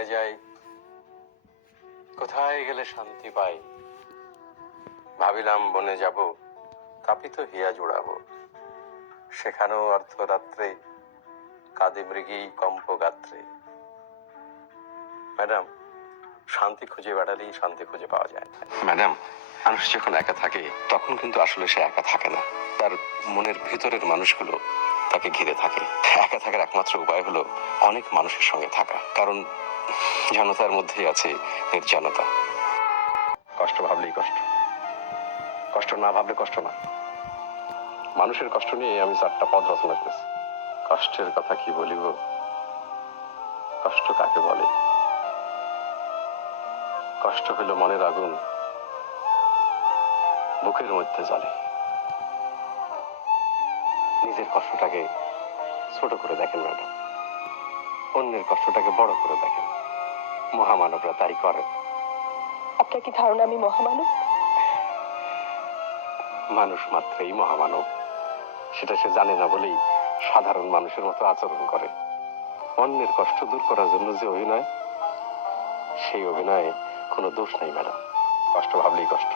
কোথায় যাই, কোথায় গেলে শান্তি পাই। ভাবিলাম বনে যাব, তাপিত হিয়া জুড়াবো, সেখানেও অর্ধরাত্রে কাঁদে মৃগী কম্প গাত্রে। ম্যাডাম, শান্তি খুঁজে বেড়ালেই শান্তি খুঁজে পাওয়া যায় না। ম্যাডাম, মানুষ যখন একা থাকে তখন কিন্তু আসলে সে একা থাকে না, তার মনের ভেতরের মানুষগুলো তাকে ঘিরে থাকে। একা থাকার একমাত্র উপায় হলো অনেক মানুষের সঙ্গে থাকা, কারণ জনতার মধ্যেই আছে নির্জনতা। কষ্ট ভাবলেই কষ্ট, কষ্ট না ভাবলে কষ্ট না। মানুষের কষ্ট নিয়ে আমি 4টা পদ রচনা করেছি। কষ্টের কথা কি বলিব, কষ্ট কাকে বলে? কষ্ট হলো মনের আগুন, বুকের মধ্যে জ্বলে। নিজের কষ্টটাকে ছোট করে দেখেন ম্যাডাম, অন্যের কষ্টটাকে বড় করে দেখেন। মহামানবরা তাই করেন। আপনার কি ধারণা আমি মহামানব? মানুষ মাত্রই মহামানব, সেটা সে জানে না বলেই সাধারণ মানুষের মতো আচরণ করে। অন্যের কষ্ট দূর করার জন্য যে অভিনয়, সেই অভিনয়ে কোনো দোষ নেই ম্যাডাম। কষ্ট ভাবলেই কষ্ট।